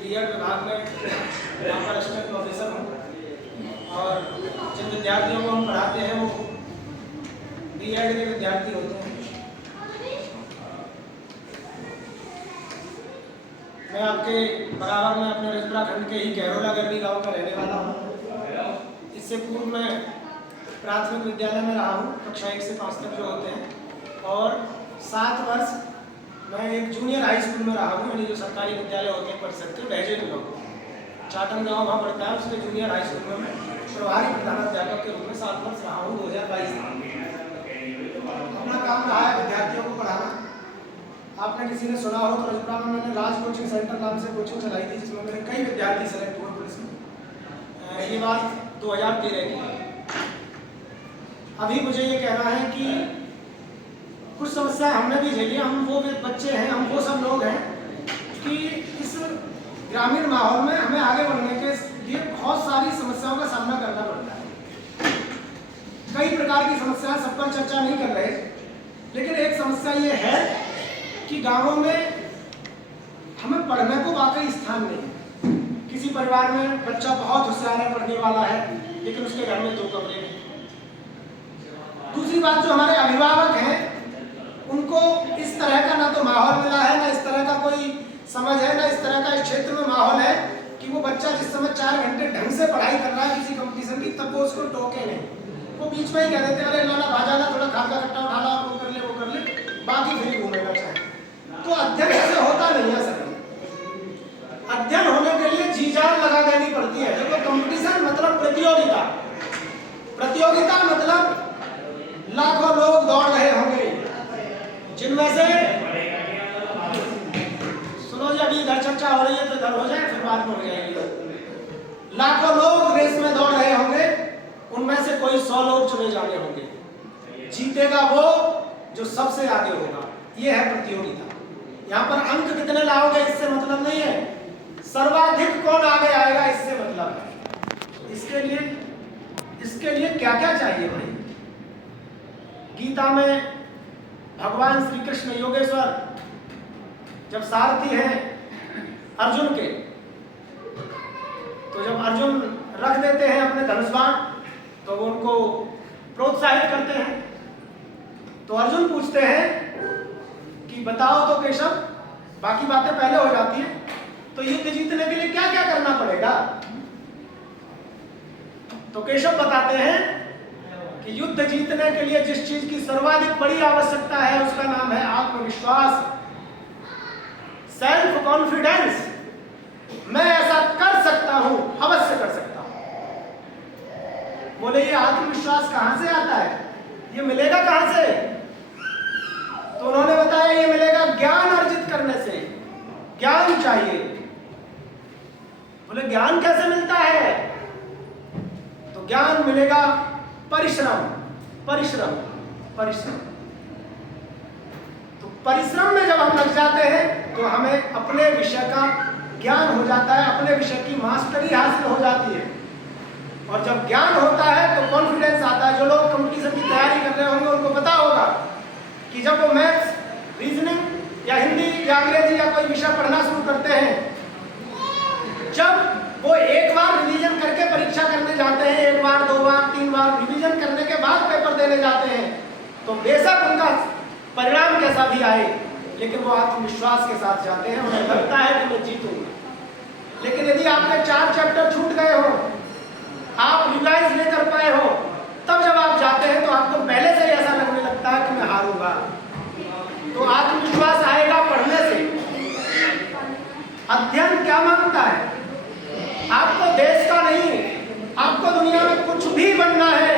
BEd विभाग में यहाँ पर असिस्टेंट प्रोफेसर हूँ और जिन विद्यार्थियों को हम पढ़ाते हैं वो बीएड के विद्यार्थी होते हैं। मैं आपके बराबर में अपने रजपुरा खंड के ही कैरोला गर्मी गाँव का रहने वाला हूँ। इससे पूर्व मैं प्राथमिक विद्यालय में रहा हूँ, कक्षा 1 से 5 तक जो होते हैं, और 7 वर्ष मैं एक जूनियर हाई स्कूल में रहा हूँ, यानी जो सरकारी विद्यालय होते हैं परिषद के, बहजे में लोग चाटन गाँव वहाँ पड़ता है, उसके जूनियर हाई स्कूल में मैं प्रभारी प्रधानाध्यापक के रूप में 7 वर्ष रहा हूँ 2022 में। अपना काम रहा है विद्यार्थियों को पढ़ाना। आपने किसी ने सुना हो तो रजपुरा में मैंने राज कोचिंग सेंटर नाम से कोचिंग चलाई थी, जिसमें मेरे कई विद्यार्थी सेलेक्ट हुए पुलिस में। ये बात 2013 की है। अभी मुझे ये कहना है कि कुछ समस्या हमने भी झेली, हम वो बच्चे हैं, हम वो सब लोग हैं कि इस ग्रामीण माहौल में हमें आगे बढ़ने के लिए बहुत सारी समस्याओं का सामना करना पड़ता है। कई प्रकार की समस्याएं, सब पर चर्चा नहीं कर रहे, लेकिन एक समस्या ये है कि गांवों में हमें पढ़ने को वाकई स्थान नहीं है। किसी परिवार में बच्चा बहुत होशियार है, पढ़ने वाला है, लेकिन उसके घर में 2 कमरे नहीं। दूसरी बात, जो हमारे अभिभावक हैं उनको इस तरह का ना तो माहौल मिला है, ना इस तरह का कोई समझ है, ना इस तरह का इस क्षेत्र में माहौल है कि वो बच्चा जिस समय 4 घंटे ढंग से पढ़ाई कर रहा है किसी कंपटीशन की, तब वो उसको टोके नहीं। वो बीच में ही कह देते हैं, अरे लाला भाजा ना, थोड़ा खाद का कट्टा उठा ला, वो कर ले, बाकी फिर घूमेगा चाहे। तो अध्ययन ऐसे होता नहीं है सर। अध्ययन होने के लिए जी जान लगा देनी पड़ती है। देखो, कंपटीशन मतलब प्रतियोगिता, प्रतियोगिता मतलब लाखों लोग दौड़ रहे होंगे, जिनमें से सुनो जी, अभी इधर चर्चा हो रही है तो इधर हो जाए, फिर बाद में हो जाएगी। लाखों लोग रेस में दौड़ रहे होंगे, उनमें से कोई 100 लोग चुने जाने होंगे। जीतेगा वो जो सबसे आगे होगा। ये है प्रतियोगिता। यहाँ पर अंक कितने लाओगे इससे मतलब नहीं है, सर्वाधिक कौन आगे आएगा इससे मतलब है। इसके लिए क्या क्या चाहिए भाई? गीता में भगवान श्री कृष्ण योगेश्वर जब सारथी हैं अर्जुन के, तो जब अर्जुन रख देते हैं अपने धनुष बाण, तो वो उनको प्रोत्साहित करते हैं। तो अर्जुन पूछते हैं कि बताओ तो केशव, बाकी बातें पहले हो जाती हैं, तो युद्ध जीतने के लिए क्या क्या करना पड़ेगा? तो केशव बताते हैं कि युद्ध जीतने के लिए जिस चीज की सर्वाधिक बड़ी आवश्यकता है उसका नाम है आत्मविश्वास, सेल्फ कॉन्फिडेंस। मैं ऐसा कर सकता हूं, अवश्य कर सकता हूं। बोले, ये आत्मविश्वास कहां से आता है, ये मिलेगा कहां से? तो उन्होंने बताया, ये मिलेगा ज्ञान अर्जित करने से। ज्ञान चाहिए। बोले, ज्ञान कैसे मिलता है? तो ज्ञान मिलेगा परिश्रम, परिश्रम, परिश्रम। तो परिश्रम में जब हम लग जाते हैं तो हमें अपने विषय का ज्ञान हो जाता है, अपने विषय की मास्टरी हासिल हो जाती है। और जब ज्ञान होता है तो कॉन्फिडेंस आता है। जो लोग कंपटीशन की तैयारी कर रहे होंगे उनको पता होगा कि जब वो मैथ्स, रीजनिंग या हिंदी या अंग्रेजी या कोई विषय पढ़ना शुरू करते हैं, जब वो एक बार रिवीजन करके परीक्षा करने जाते हैं, 1 बार 2 बार 3 बार रिवीजन करने के बाद पेपर देने जाते हैं, तो बेशक उनका परिणाम कैसा भी आए, लेकिन वो आत्मविश्वास के साथ जाते हैं, उन्हें लगता है कि मैं जीतूंगा। लेकिन यदि आपके 4 चैप्टर छूट गए हो, आप रिवाइज नहीं कर पाए हो, तब जब आप जाते हैं तो आपको पहले से ऐसा लगने लगता है कि मैं हारूंगा। तो आत्मविश्वास आएगा पढ़ने से। अध्ययन क्या मांगता है? आपको देश का नहीं, आपको दुनिया में कुछ भी बनना है,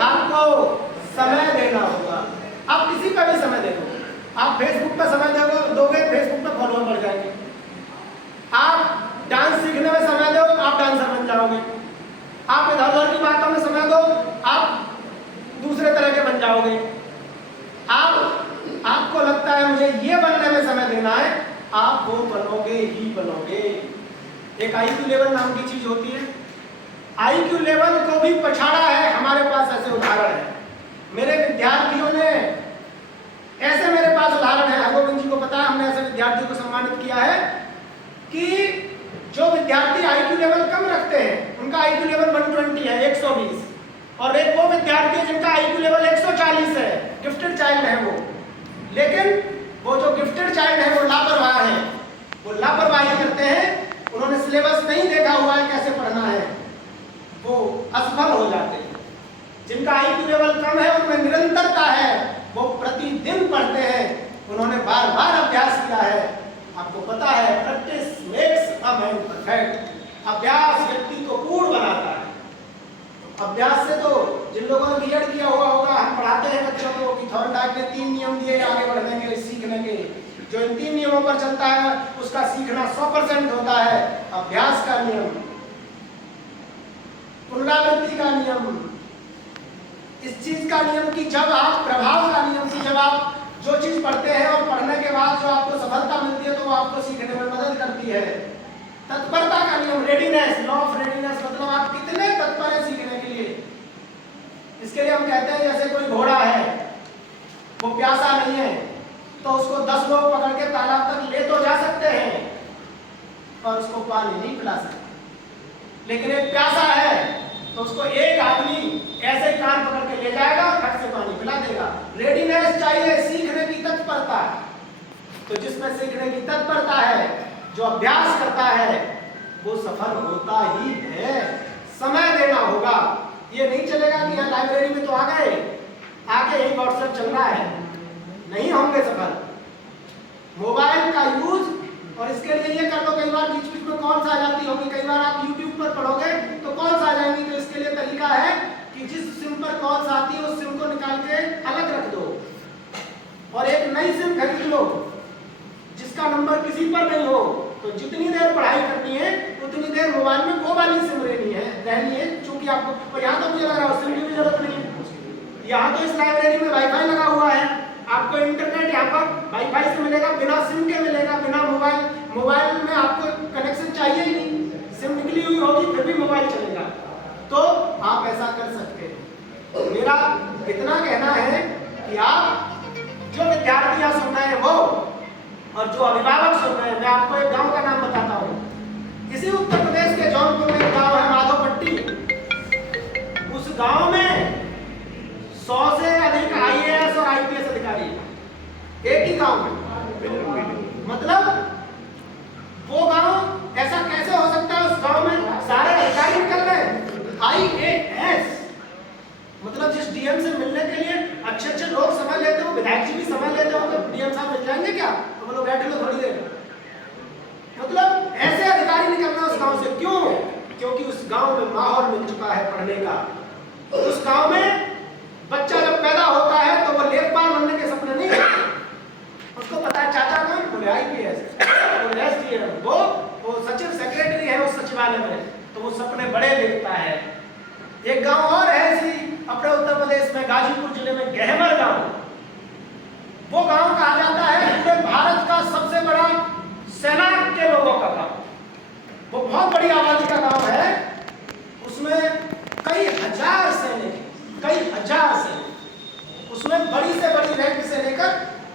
आपको समय देना होगा। आप किसी पर भी समय दे दो। आप फेसबुक पर समय दोगे, फेसबुक पर फॉलोअर बढ़ जाएंगे। आप डांस सीखने में समय दो, आप डांसर बन जाओगे। आप इधर उधर की बातों में समय दो, आप दूसरे तरह के बन जाओगे। आपको लगता है मुझे ये बनने में समय देना है, आप वो बनोगे ही बनोगे। एक IQ लेवल नाम की चीज होती है। IQ लेवल को भी पछाड़ा है। हमारे पास ऐसे उदाहरण है। मेरे विद्यार्थियों ने ऐसे, मेरे पास उदाहरण है, हरगोविंद जी को पता है, हमने ऐसे विद्यार्थियों को सम्मानित किया है कि जो विद्यार्थी IQ लेवल कम रखते हैं उनका IQ लेवल 120 है, 120, और एक वो विद्यार्थी जिनका IQ लेवल 140 है, गिफ्टेड चाइल्ड है वो। लेकिन वो जो गिफ्टेड चाइल्ड है वो लापरवाह है, वो लापरवाही करते हैं, उन्होंने सिलेबस नहीं देखा हुआ है कैसे पढ़ना है, वो असफल हो जाते हैं। जिनका IQ लेवल कम है उनमें निरंतरता है, वो प्रतिदिन पढ़ते हैं, उन्होंने बार बार अभ्यास किया है। आपको पता है practice makes a man perfect, अभ्यास व्यक्ति को पूर्ण बनाता है। अभ्यास से तो जिन लोगों ने बीएड किया हुआ होगा, हम पढ़ाते हैं बच्चों को कि थॉर्नडाइक ने 3 नियम दिए आगे बढ़ने के, सीखने के। जो इन 3 नियमों पर चलता है उसका सीखना 100% होता है। अभ्यास का नियम, पुनरावृत्ति का नियम, इस चीज का नियम कि जब आप प्रभाव का नियम कि जब आप जो चीज पढ़ते हैं और पढ़ने के बाद जो आपको सफलता मिलती है तो वो आपको सीखने में मदद करती है। तत्परता का नियम, रेडीनेस, लॉ ऑफ रेडीनेस, मतलब आप कितने तत्पर हैं सीखने के लिए। इसके लिए हम कहते हैं जैसे कोई घोड़ा है, वो प्यासा नहीं है तो उसको 10 लोग पकड़ के तालाब तक ले तो जा सकते हैं पर उसको पानी नहीं पिला सकते। लेकिन एक प्यासा है तो उसको एक आदमी ऐसे कान पकड़ के ले जाएगा और फट से पानी पिला देगा। रेडीनेस चाहिए, सीखने की तत्परता। तो जिसमें सीखने की तत्परता है, जो अभ्यास करता है, वो सफल होता ही है। समय देना होगा, ये नहीं चलेगा कि यहाँ लाइब्रेरी में तो आ गए, आगे ही व्हाट्सएप चल रहा है, नहीं होंगे सफल। मोबाइल का यूज, और इसके लिए ये कर लो, कई बार बीच बीच में कॉल्स आ जाती होगी, कई बार आप YouTube पर पढ़ोगे तो कॉल्स आ जाएंगी, तो इसके लिए तरीका है कि जिस सिम पर कॉल्स आती है उस सिम को निकाल के अलग रख दो और एक नई सिम खरीद लो जिसका नंबर किसी पर नहीं हो। तो जितनी देर पढ़ाई करनी है उतनी देर मोबाइल में वो वाली सिम रहनी है, चूंकि आपको, और यहाँ तो मुझे लग रहा है सिम की भी जरूरत नहीं है। यहाँ तो इस लाइब्रेरी में वाईफाई लगा हुआ है, आपको इंटरनेट यहाँ पर वाईफाई से मिलेगा, बिना सिम के मिलेगा, बिना मोबाइल में आपको कनेक्शन चाहिए ही नहीं, सिम निकली हुई होगी फिर भी मोबाइल चलेगा, तो आप ऐसा कर सकते हैं। मेरा इतना कहना है कि आप जो विद्यार्थी यहाँ सुन रहे हैं वो, और जो अभिभावक सुन रहे हैं, मैं आपको एक गांव का नाम बताता हूँ। इसी उत्तर प्रदेश के जौनपुर में एक गांव है माधोपट्टी। उस गांव में 100 से अधिक IAS और IPS अधिकारी एक ही गांव में। मतलब वो गांव ऐसा कैसे हो सकता है, उस गांव में सारे अधिकारी निकल रहे हैं। IAS मतलब जिस DM से मिलने के लिए अच्छे लोग समय लेते हो, विधायक जी भी समय लेते हो, तो DM साहब मिल जाएंगे क्या? तो बोलो बैठ लो थोड़ी देर। मतलब ऐसे अधिकारी निकलना उस गांव से, क्यों? क्योंकि उस गांव में माहौल मिल चुका है पढ़ने का। उस गांव में बच्चा जब पैदा होता है तो वो लेखपाल बनने के सपने नहीं देखता, उसको पता है चाचा कौन, बोले IPS, बोले SDM, वो सचिव सेक्रेटरी है उस सचिवालय में, तो वो सपने बड़े देखता है। एक गांव और है इसी अपने उत्तर प्रदेश में, गाजीपुर जिले में गहमर गांव। वो गांव कहा जाता है पूरे भारत का सबसे बड़ा सेना के लोगों का गांव। वो बहुत बड़ी आबादी का गांव है, उसमें कई हजार सैनिक, उसमें बड़ी से बड़ी रैंक से लेकर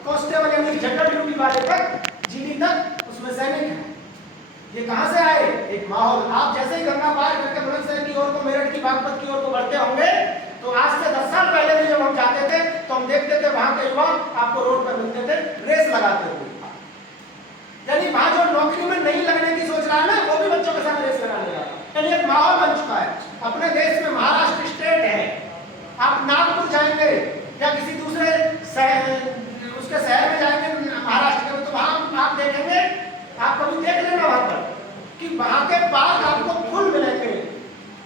कांस्टेबल यानी जनरल ड्यूटी वाले तक, GD तक उसमें सैनिक है। ये कहां से आए? एक माहौल। आप जैसे ही गंगा पार करके बुलंदशहर की ओर को, मेरठ की बागपत की ओर को बढ़ते होंगे तो आज से 10 साल पहले भी जब हम जाते थे तो हम देखते थे वहां के युवा आपको रोड पर मिलते थे रेस लगाते हुए। यानी वहां जो नौकरी में नहीं लगने की सोच रहा है ना, वो भी बच्चों के साथ रेस लगाने लगा। यानी एक माहौल बन चुका है। अपने देश में महाराष्ट्र स्टेट है, आप नागपुर जाएंगे या किसी दूसरे उसके शहर में जाएंगे महाराष्ट्र के, तो वहां आप देखेंगे, आप कभी देख लेना वहां पर कि वहां के पार्क आपको फुल मिलेंगे।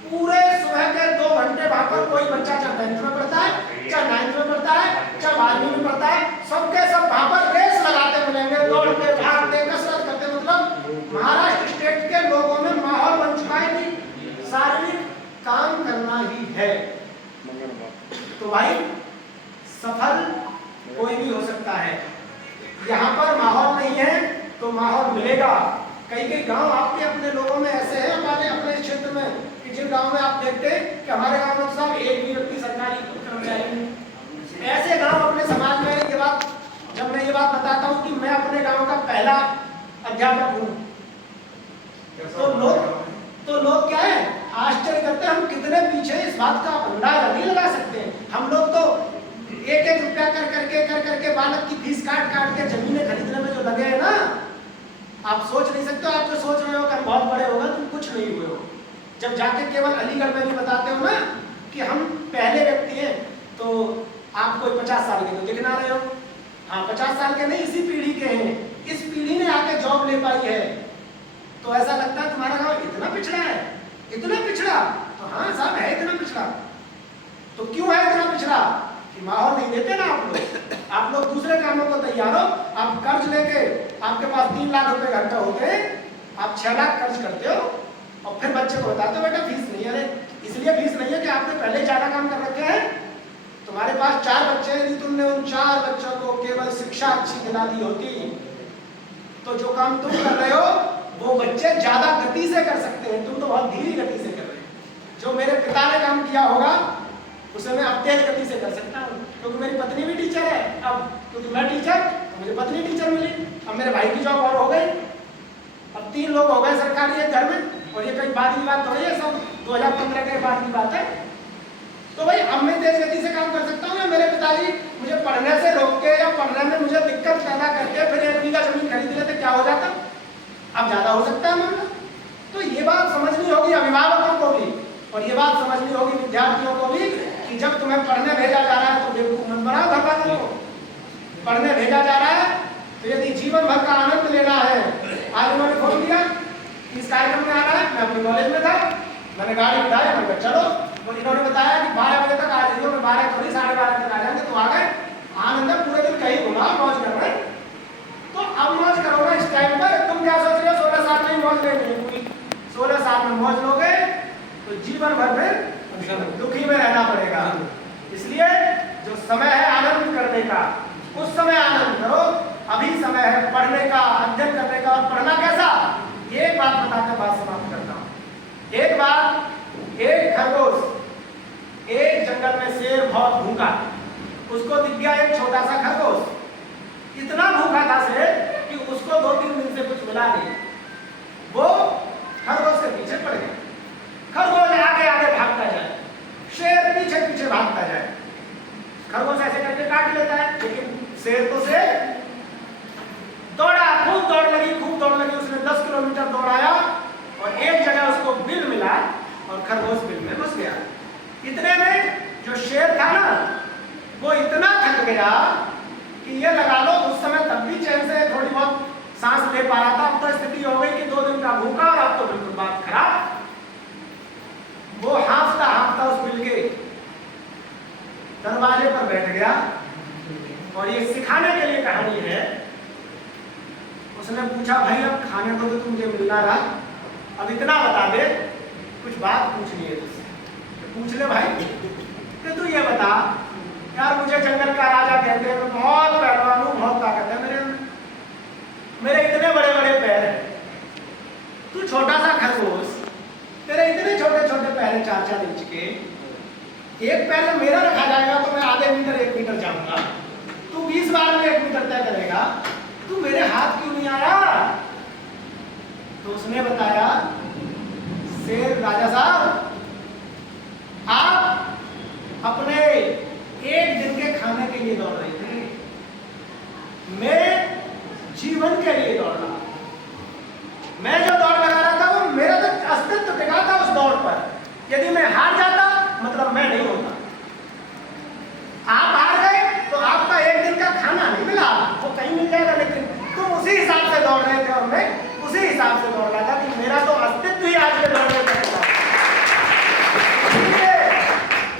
पूरे सुबह के 2 घंटे वहां पर कोई बच्चा चाहे 10th में पढ़ता है, चाहे 9th में पढ़ता है, चाहे 12वीं में पढ़ता है, सबके सब वहां पर रेस लगाते मिलेंगे, दौड़ते, भागते, कसरत करते। मतलब महाराष्ट्र स्टेट के लोगों में माहौल बन चुका है कि शारीरिक काम करना ही है। तो भाई सफल कोई भी हो सकता है। यहाँ पर माहौल नहीं है तो माहौल मिलेगा। कई गांव आपके अपने लोगों में ऐसे हैं, हमारे अपने क्षेत्र में, कि जिन गांव में आप देखते हैं कि हमारे गांव में साहब एक भी व्यक्ति सरकारी कर्मचारी नहीं। ऐसे गांव अपने समाज में, ये बात जब मैं ये बात बताता हूँ कि मैं अपने गांव का पहला अध्यापक हूँ, तो लोग क्या है, आश्चर्य करते हैं हम कितने पीछे, इस बात का अंदाजा नहीं लगा सकते। हम लोग तो एक एक रुपया कर करके बालक की फीस काट के जमीनें खरीदने में जो लगे हैं ना, आप सोच नहीं सकते। आप जो सोच रहे हो कि हम बहुत बड़े होगा, तुम कुछ नहीं हुए हो। जब जाके केवल अलीगढ़ में भी बताते हो ना कि हम पहले व्यक्ति हैं, तो आप कोई 50 साल के तो दिखना रहे हो। हाँ, 50 साल के नहीं, इसी पीढ़ी के हैं। इस पीढ़ी ने आके जॉब ले पाई है, तो ऐसा लगता है तुम्हारा गांव इतना पिछड़ा है, इतना पिछड़ा। तो हाँ साहब, है इतना पिछड़ा। तो क्यों है इतना पिछड़ा? कि माहौल नहीं देते ना आप लोग दूसरे कामों को तैयार हो। आप कर्ज लेके, आपके पास 3 लाख रुपए घंटा होते हैं, आप 6 लाख कर्ज करते हो और फिर बच्चे को बताते हो बेटा फीस नहीं है। अरे इसलिए फीस नहीं है कि आपने पहले ज्यादा काम कर रखे हैं। तुम्हारे पास 4 बच्चे हैं, यदि तुमने उन 4 बच्चों को केवल शिक्षा अच्छी दिला दी होती, तो जो काम तुम कर रहे हो वो बच्चे ज्यादा गति से कर सकते हैं। तुम तो बहुत धीमी गति से कर रहे हो। जो मेरे पिता ने काम किया होगा उसे मैं अब तेज गति से कर सकता हूँ, क्योंकि मेरी पत्नी भी टीचर है। अब क्योंकि मैं टीचर, तो मुझे पत्नी टीचर मिली। अब मेरे भाई की जॉब और हो गई। अब 3 लोग हो गए सरकारी एक घर में। और ये कई बाद की बात थोड़ी है, सब 2015 के बाद की बात है। तो भाई अब मैं तेज गति से काम कर सकता हूँ। या मेरे पिताजी मुझे पढ़ने से रोक के या पढ़ने में मुझे दिक्कत पैदा करके फिर 1 बीघा जमीन खरीद लेते, क्या हो जाता? अब ज्यादा हो सकता है मामला। तो ये बात समझनी होगी अभिभावकों को भी, और ये बात समझनी होगी विद्यार्थियों को भी कि जब तुम्हें पढ़ने भेजा जा रहा है तो बेवकूफ मत बनाओ घर वालों को। पढ़ने भेजा जा रहा है तो यदि जीवन भर का आनंद लेना है, आज उन्होंने फोन किया इस कार्यक्रम में आना है, मैं अपने कॉलेज में था, मैंने गाड़ी उठाई, मैंने कहा चलो। तो इन्होंने बताया कि 12 बजे तक आ जाइए। मैं 12 थोड़ी 12:30 तक आ जाएंगे। तो आ गए, आनंद है, पूरे दिन कहीं घुमा, मौज कर रहे। तो अब मौज करोगे इस टाइम पर। तुम क्या सोच रहे हो 16 साल में मौज लेनी है पूरी? 16 साल में मौज लोगे तो जीवन भर में दुखी में रहना पड़ेगा। इसलिए जो समय है आनंद करने का, उस समय आनंद करो। अभी समय है पढ़ने का, अध्ययन करने का। और पढ़ना कैसा, ये बात बताकर बात समाप्त करता हूँ। एक बार एक खरगोश एक जंगल में शेर बहुत भूखा, उसको दिख गया एक छोटा सा खरगोश। इतना भूखा था शेर कि उसको 2-3 दिन से कुछ मिला नहीं। वो खरगोश के पीछे पड़ गया। खरगोश आगे आगे भागता जाए, शेर पीछे पीछे भागता जाए। खरगोश ऐसे करके काट लेता है, लेकिन शेर तो से दौड़ा, खूब दौड़ लगी। उसने 10 किलोमीटर दौड़ाया और एक जगह उसको बिल मिला और खरगोश बिल में घुस गया। इतने में जो शेर था ना, वो इतना थक गया कि ये लगा लो उस समय तब भी चैन से थोड़ी बहुत सांस ले पा रहा था। अब तो स्थिति हो गई कि 2 दिन का भूखा और अब तो बिल्कुल बात खराब। वो हांफता उस बिल के दरवाजे पर बैठ गया। और ये सिखाने के लिए कहानी है। उसने पूछा भाई अब खाने को तो तुझे मिलना रहा, अब इतना बता दे, कुछ बात पूछनी है तुझसे। तो पूछ ले भाई कि तू ये बता यार, मुझे जंगल का राजा कहते हैं, मैं बहुत पहलवान हूँ, बहुत ताकत है मेरे अंदर, मेरे इतने बड़े बड़े पैर हैं। तू छोटा सा खरगोश, तेरे इतने छोटे छोटे पैर हैं 4-4 इंच के। एक पैर में मेरा रखा जाएगा तो मैं आधे मीटर 1 मीटर जाऊंगा, तू 20 बार में 1 मीटर तय करेगा, तू मेरे हाथ क्यों नहीं आया? तो उसने बताया शेर राजा साहब, आप अपने 1 दिन के खाने के लिए दौड़ रहे थे, मैं जीवन के लिए दौड़ रहा। मैं जो दौड़ लगा रहा था वो मेरा तो अस्तित्व टिका था उस दौड़ पर। यदि मैं हार जाता मतलब मैं नहीं होता। आप हार गए तो आपका 1 दिन का खाना नहीं मिला, वो कहीं मिल जाएगा, लेकिन तुम उसी हिसाब से दौड़ रहे थे और मैं उसी हिसाब से दौड़ रहा था कि मेरा तो अस्तित्व ही आज के दौड़ने पर था।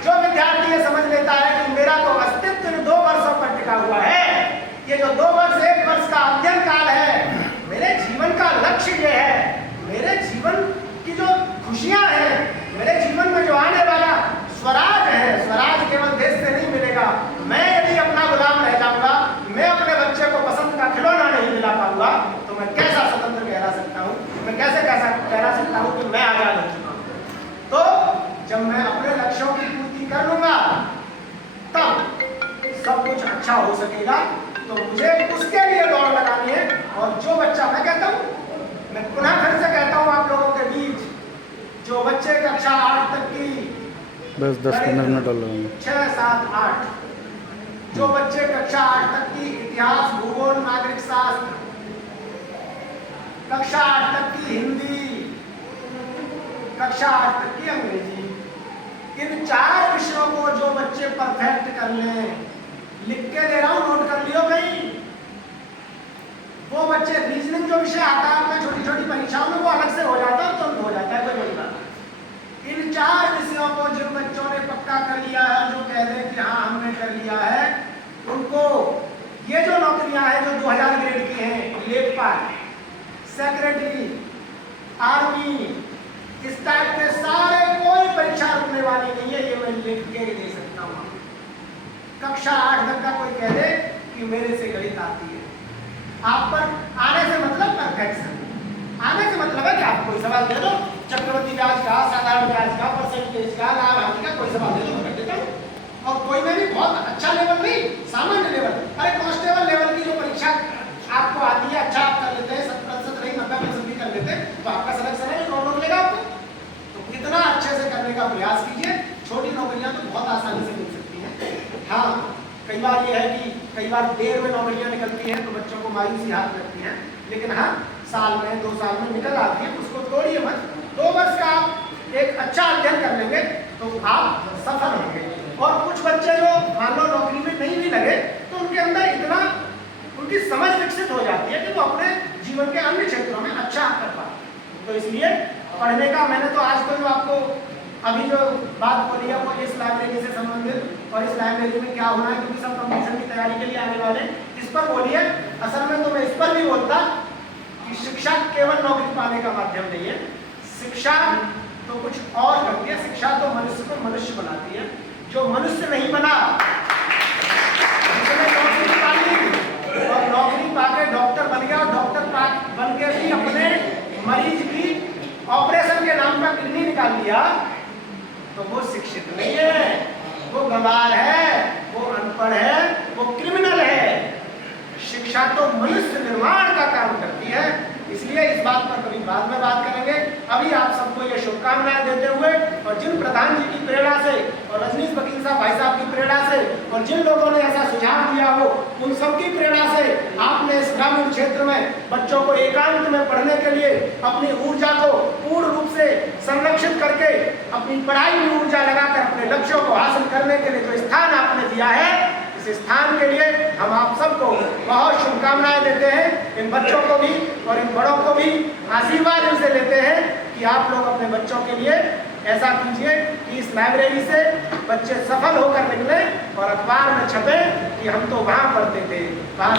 जो विद्यार्थी ये समझ लेता है कि मेरा तो अस्तित्व 2 वर्षों पर टिका हुआ है, ये जो 2 वर्ष 1 वर्ष का अध्ययन काल है, मेरे जीवन का लक्ष्य ये है, मेरे जीवन की जो खुशियां हैं, मेरे जीवन में जो आने वाला स्वराज है, स्वराज केवल देश से नहीं मिलेगा। मैं यदि अपना गुलाम रह जाऊंगा, मैं अपने बच्चे को पसंद का खिलौना नहीं दिला पाऊंगा, तो मैं कैसा स्वतंत्र कहला सकता हूँ? मैं कैसे कहला सकता हूँ कि मैं आजाद हो चुका हूँ? तो जब मैं अपने लक्ष्यों की पूर्ति कर लूंगा तब सब कुछ अच्छा हो सकेगा। तो मुझे उसके लिए दौड़ लगानी है। और जो बच्चा, मैं कहता हूँ, मैं पुनः फिर से कहता हूँ आप लोग बस 10-15 मिनट और लगेंगे। 6, 7, 8 जो बच्चे कक्षा 8 तक की इतिहास, भूगोल, नागरिक शास्त्र, कक्षा 8 तक की हिंदी, कक्षा 8 तक की अंग्रेजी, इन 4 विषयों को जो बच्चे परफेक्ट कर लें, लिख के दे रहा हूं, नोट कर लियो कहीं। वो बच्चे रीजनिंग जो विषय आता है अपने छोटी छोटी परीक्षाओं में, वो अलग से हो जाता है, तुरंत हो जाता है, कोई बड़ी बात नहीं। इन 4 विषयों को जिन बच्चों ने पक्का कर लिया है, जो कह दें कि हाँ हमने कर लिया है, उनको ये जो नौकरियां हैं जो 2000 ग्रेड की हैं, लेखपाल, सेक्रेटरी, आर्मी, इस टाइप के सारे, कोई परीक्षा रुकने वाली नहीं है, ये मैं लिख के दे सकता हूँ। कक्षा 8 तक का कोई कह दे कि मेरे से गणित आती है, आप पर आने से मतलब परफेक्शन, आने से मतलब है कि आप कोई सवाल दे दो, चक्रवृद्धि ब्याज का, साधारण ब्याज का, परसेंटेज का, लाभ हानि का, कोई सवाल दे दो, मैं कर देता हूँ। और कोई में भी बहुत अच्छा लेवल नहीं, सामान्य लेवल, अरे कांस्टेबल लेवल की जो परीक्षा आपको आती है, अच्छा आप कर लेते हैं, 70% नहीं 90% भी कर लेते हैं, तो आपका सिलेक्शन है, कौन रोक लेगा आपको? तो इतना अच्छे से करने का प्रयास कीजिए। छोटी नौकरियां तो बहुत आसानी से मिल सकती हैं। हाँ, कई बार ये है कि कई बार देर में नौकरियां निकलती हैं तो बच्चों को मायूसी हाथ लगती है, लेकिन हाँ साल में 2 साल में निकल आती है, उसको तोड़िए मत। 2 वर्ष का आप एक अच्छा अध्ययन कर लेंगे तो आप सफल होंगे। और कुछ बच्चे जो मान लो नौकरी में नहीं भी लगे तो उनके अंदर इतना उनकी समझ विकसित हो जाती है कि वो अपने जीवन के अन्य क्षेत्रों में अच्छा कर पाते। तो इसलिए पढ़ने का, मैंने तो आज तो जो आपको अभी जो बात बोली है वो इस लाइब्रेरी से संबंधित और इस लाइब्रेरी में क्या होना है, क्योंकि सब कंपटीशन की तैयारी के लिए आने वाले, इस पर बोली है। असल में तो मैं इस पर भी बोलता कि शिक्षा केवल नौकरी पाने का माध्यम नहीं है, शिक्षा तो कुछ और करती है। शिक्षा तो मनुष्य को मनुष्य बनाती है। जो मनुष्य नहीं बना, जिसने नौकरी पाली और नौकरी पाके डॉक्टर बन गया और डॉक्टर बन के भी अपने मरीज की ऑपरेशन के नाम का किडनी निकाल लिया, तो वो शिक्षित नहीं है, वो गंवार है, वो अनपढ़ है, वो क्रिमिनल है। शिक्षा तो मनुष्य निर्माण का काम करती है। इसलिए इस बात पर कभी बाद में बात करेंगे। अभी आप सबको ये शुभकामनाएं देते हुए और जिन प्रधान जी की प्रेरणा से और रजनीश वकील साहब भाई साहब की प्रेरणा से और जिन लोगों ने ऐसा सुझाव दिया हो उन सबकी प्रेरणा से आपने इस ग्रामीण क्षेत्र में बच्चों को एकांत में पढ़ने के लिए अपनी ऊर्जा को पूर्ण रूप से संरक्षित करके अपनी पढ़ाई में ऊर्जा लगाकर अपने लक्ष्यों को हासिल करने के लिए जो स्थान आपने दिया है, इस स्थान के लिए हम आप सबको बहुत शुभकामनाएं देते हैं। इन बच्चों को भी और इन बड़ों को भी आशीर्वाद इनसे लेते हैं कि आप लोग अपने बच्चों के लिए ऐसा कीजिए कि इस लाइब्रेरी से बच्चे सफल होकर निकले और अखबार में छपे कि हम तो वहाँ पढ़ते थे, वहाँ